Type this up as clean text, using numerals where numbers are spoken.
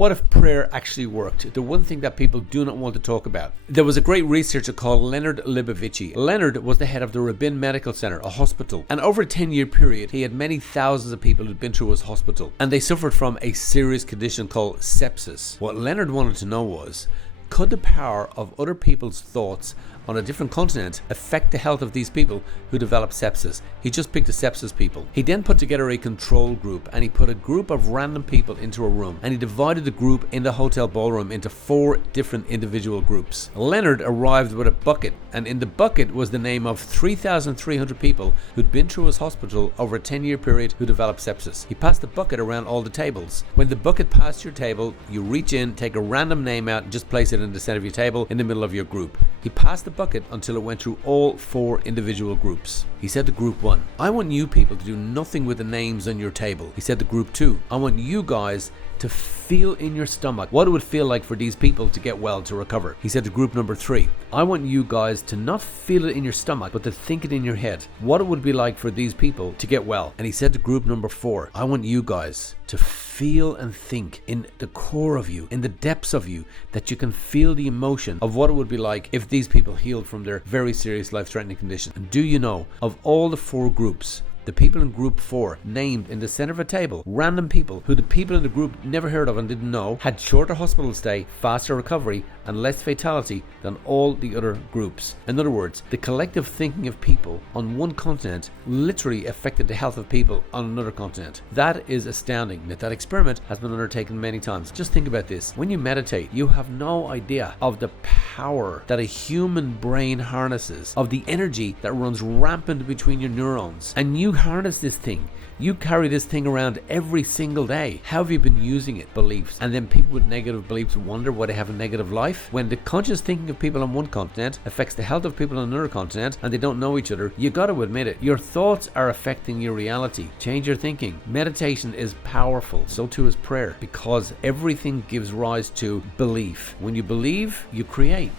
What if prayer actually worked? The one thing that people do not want to talk about. There was a great researcher called Leonard Libovici. Leonard was the head of the Rabin Medical Center, a hospital, and over a 10-year period he had many thousands of people who'd been through his hospital, and they suffered from a serious condition called sepsis. What Leonard wanted to know was, could the power of other people's thoughts on a different continent affect the health of these people who develop sepsis? He just picked the sepsis people. He then put together a control group, and he put a group of random people into a room, and he divided the group in the hotel ballroom into 4 different individual groups. Leonard arrived with a bucket, and in the bucket was the name of 3,300 people who'd been through his hospital over a 10-year period who developed sepsis. He passed the bucket around all the tables. When the bucket passed your table, you reach in, take a random name out, and just place it in the center of your table in the middle of your group. He passed the bucket until it went through all 4 individual groups. He said to group 1, I want you people to do nothing with the names on your table. He said to group 2, I want you guys to feel in your stomach what it would feel like for these people to get well, to recover. He said to group number 3, I want you guys to not feel it in your stomach, but to think it in your head, what it would be like for these people to get well. And he said to group number 4, I want you guys to feel and think in the core of you, in the depths of you, that you can feel the emotion of what it would be like if these people healed from their very serious life-threatening condition. And do you know, of all the 4 groups, the people in group 4, named in the center of a table, random people who the people in the group never heard of and didn't know, had shorter hospital stay, faster recovery, and less fatality than all the other groups. In other words, the collective thinking of people on one continent literally affected the health of people on another continent. That is astounding. That experiment has been undertaken many times. Just think about this. When you meditate, you have no idea of the power that a human brain harnesses, of the energy that runs rampant between your neurons. And you harness this thing. You carry this thing around every single day. How have you been using it? Beliefs. And then people with negative beliefs wonder why they have a negative life. When the conscious thinking of people on one continent affects the health of people on another continent and they don't know each other, you got to admit it. Your thoughts are affecting your reality. Change your thinking. Meditation is powerful. So too is prayer, because everything gives rise to belief. When you believe, you create.